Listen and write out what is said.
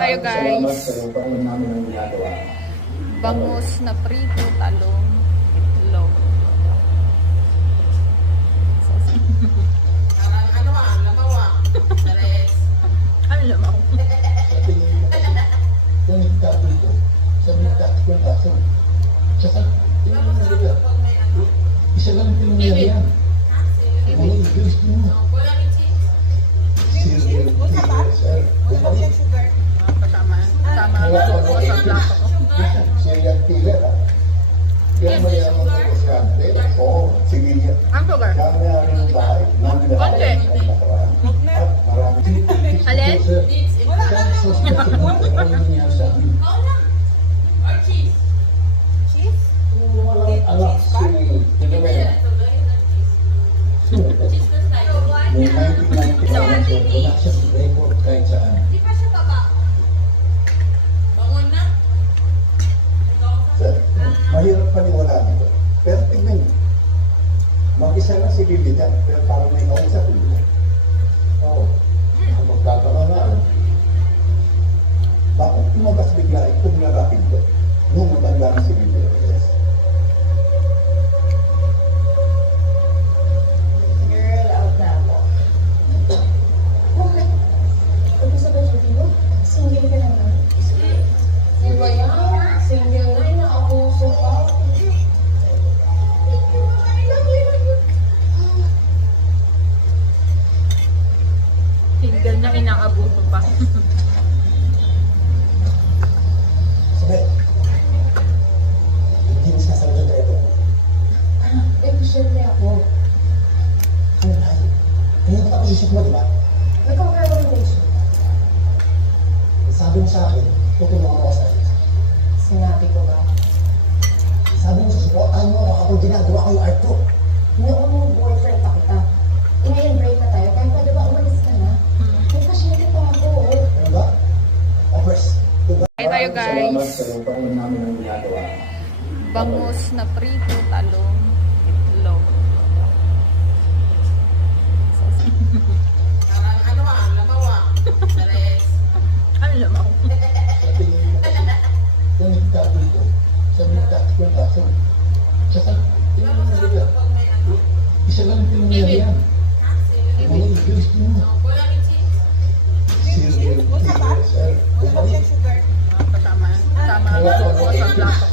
tayo Salamat guys. sa pagkain namin ang ginagawa. Bangus na prito, talong, itlog. Ano lamaw? Kung nagkakul ko, sabi nagkakul ako. Tsaka, tingnan mo nila. Isa lang pinungyari yan. Mga English mo. Serial killer, sir. Kasama ako sa plato ko. Serial killer, ha? Yan mayaman sa restaurante. Oo, sige yan. Ang sugar? Kami namin ng bahay. Namin na Konti. At marami. Alin? Sir, sa hospital, ano nangyari sa amin? Walang anak si Tinamela. May 1990 wala siyang record kahit saan. Sir, mahirap paniwalaan ito. Pero tignan niyo. Mag-isa lang si Bibi dyan, pero parang may kausap niyo. Oo. Magkakama nga. Bakit lumabas bigla itong lalapin ko? Nung matanda na si Bibi. Yes. Girl, out na ako. Bakit? Ano sa budget mo? Single ka naman. Di ba yan? Single na, nakapuso pa. Single na inaabuso pa. Sabi, hindi mo sinasabi sa tayo. Siyempre ako. Ano ba? Kaya ba tapos isip mo, di ba? Nagkong-congratulation. Sabi mo sa akin, tutulungan mo ako sa akin. Sinabi ko ba? Sabi mo sa supportan mo ako kapag ginagawa ko yung art ko. Noon mong boyfriend pa kita. Ngayon break na tayo. Kaya pwede ba umalis ka na? May pasyente pa ako. Ano ba? Offers. Kain tayo guys. Salamat sa pagkain namin ang ginagawa. Bangus na prito, talong, itlog. Ano lamaw? Sa tingin mo kasi, kung nagkakul ko, sabi nagkakul ako. Tsaka, tingnan mo nila. Isa lang pinungyari yan. Mga English mo. Serial killer, sir. Kasama ako sa plato ko.